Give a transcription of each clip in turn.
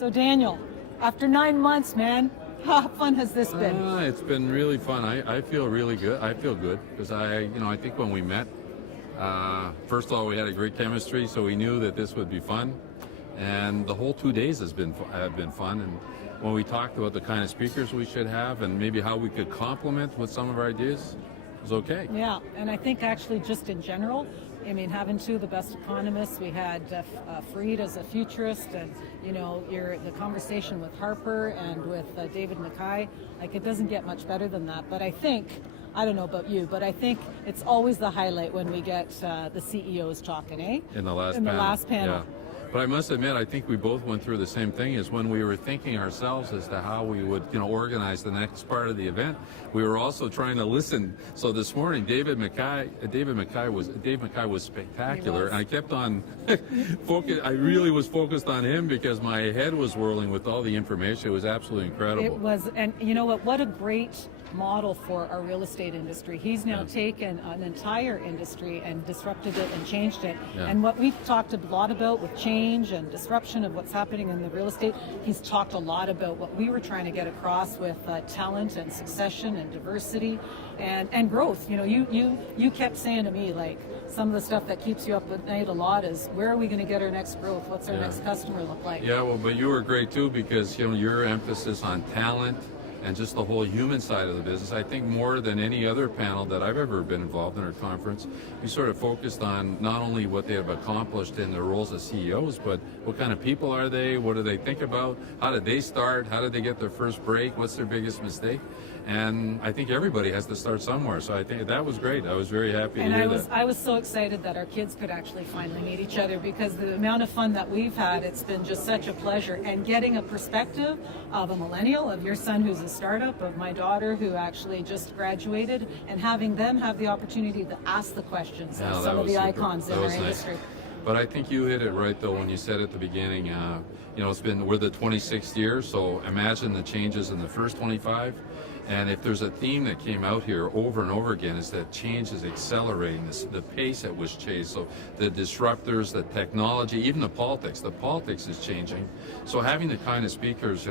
So Daniel, after 9 months, man, how fun has this been? It's been really fun. I feel really good. I feel good because I think when we met, first of all, we had a great chemistry, so we knew that this would be fun. And the whole 2 days have been fun. And when we talked about the kind of speakers we should have and maybe how we could complement with some of our ideas, it was okay. Yeah, and I think actually just in general, I mean, having two of the best economists, we had Fareed as a futurist, and the conversation with Harper and with David Mackay, like it doesn't get much better than that. But I think, I don't know about you, but I think it's always the highlight when we get the CEOs talking, eh? In the last panel. Yeah. But I must admit, I think we both went through the same thing as when we were thinking ourselves as to how we would, organize the next part of the event. We were also trying to listen. So this morning, Dave Mackay was spectacular. And I kept on focus. I really was focused on him because my head was whirling with all the information. It was absolutely incredible. It was, and you know what a great model for our real estate industry. He's now taken an entire industry and disrupted it and changed it. Yeah. And what we've talked a lot about with change and disruption of what's happening in the real estate, he's talked a lot about what we were trying to get across with talent and succession and diversity and growth. You kept saying to me, like, some of the stuff that keeps you up at night a lot is, where are we going to get our next growth? What's our next customer look like? Yeah, well, but you were great too because, your emphasis on talent and just the whole human side of the business. I think more than any other panel that I've ever been involved in or conference, we sort of focused on not only what they have accomplished in their roles as CEOs, but what kind of people are they, what do they think about, how did they start, how did they get their first break, what's their biggest mistake? And I think everybody has to start somewhere. So I think that was great. I was very happy to hear that. I was so excited that our kids could actually finally meet each other, because the amount of fun that we've had, it's been just such a pleasure. And getting a perspective of a millennial, of your son who's a startup, of my daughter who actually just graduated, and having them have the opportunity to ask the questions of some of the icons in our industry. But I think you hit it right though when you said at the beginning, we're the 26th year, so imagine the changes in the first 25. And if there's a theme that came out here over and over again, is that change is accelerating, the pace at which change. So the disruptors, the technology, even the politics is changing. So having the kind of speakers,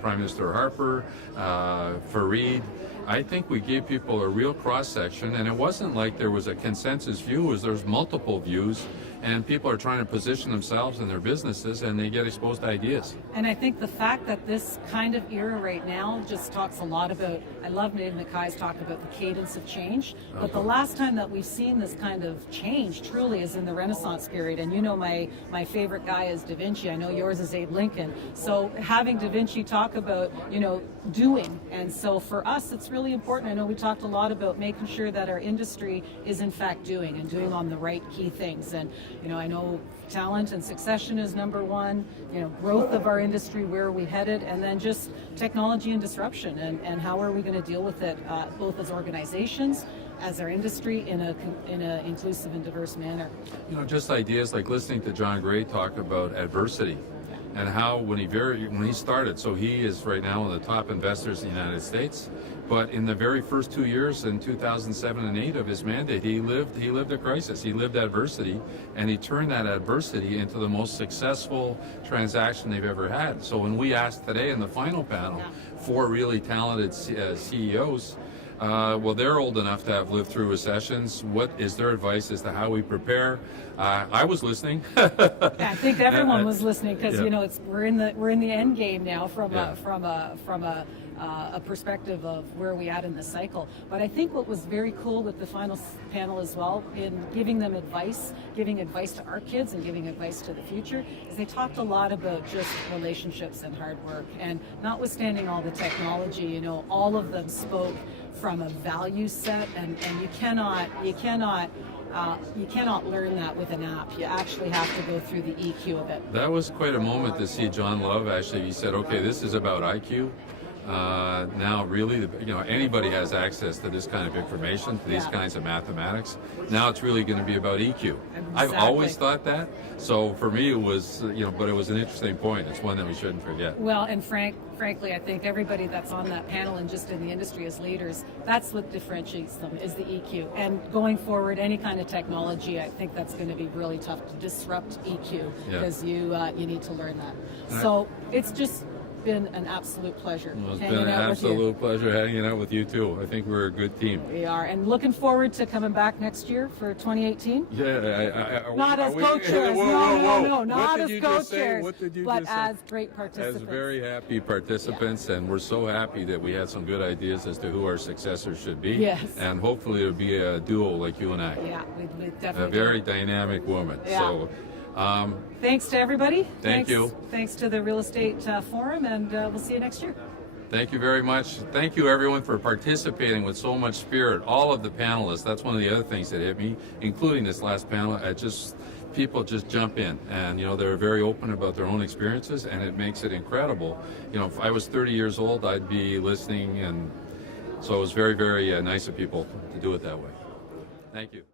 Prime Minister Harper, Fareed, I think we gave people a real cross-section, and it wasn't like there was a consensus view, there's multiple views, and people are trying to position themselves in their businesses, and they get exposed to ideas. And I think the fact that this kind of era right now just talks a lot about, I love Dave Mackay's talk about the cadence of change, but the last time that we've seen this kind of change truly is in the Renaissance period. And my favorite guy is Da Vinci. I know yours is Abe Lincoln. So having Da Vinci talk about, doing. And so for us, it's really important. I know we talked a lot about making sure that our industry is in fact doing on the right key things. And, I know talent and succession is number one, growth of our industry, where are we headed, and then just technology and disruption, and how are we going to deal with it, both as organizations, as our industry, in a inclusive and diverse manner. Just ideas like listening to John Gray talk about adversity. And how when he started, so he is right now one of the top investors in the United States, but in the very first 2 years, in 2007 and 2008 of his mandate, he lived a crisis, he lived adversity, and he turned that adversity into the most successful transaction they've ever had. So when we asked today in the final panel, 4 really talented CEOs, they're old enough to have lived through recessions. What is their advice as to how we prepare? I was listening. I think everyone was listening, because we're in the end game now from a perspective of where we at in the cycle. But I think what was very cool with the final panel as well, in giving advice to our kids and giving advice to the future, is they talked a lot about just relationships and hard work. And notwithstanding all the technology, all of them spoke from a value set, and you cannot learn that with an app. You actually have to go through the EQ of it. That was quite a moment to see John Love. Actually, he said, okay, this is about IQ. now really, anybody has access to this kind of information, to these kinds of mathematics. Now it's really going to be about EQ. I've always thought that. So for me, it was, but it was an interesting point. It's one that we shouldn't forget. Well, and frankly, I think everybody that's on that panel and just in the industry as leaders, that's what differentiates them, is the EQ. And going forward, any kind of technology, I think that's going to be really tough to disrupt EQ, because you need to learn that. So it's just been an absolute pleasure. Well, it's been an absolute pleasure hanging out with you too. I think we're a good team. We are, and looking forward to coming back next year for 2018. Yeah, not as co-chairs. No, not as co-chairs. But as great participants. As very happy participants, and we're so happy that we had some good ideas as to who our successors should be. Yes. And hopefully it'll be a duo like you and I. Yeah, we definitely. A very dynamic woman. Yeah. So. Thanks to everybody. Thank you. Thanks to the Real Estate Forum, and we'll see you next year. Thank you very much. Thank you, everyone, for participating with so much spirit. All of the panelists, that's one of the other things that hit me, including this last panel. People just jump in, and they're very open about their own experiences, and it makes it incredible. If I was 30 years old, I'd be listening, and so it was very, very nice of people to do it that way. Thank you.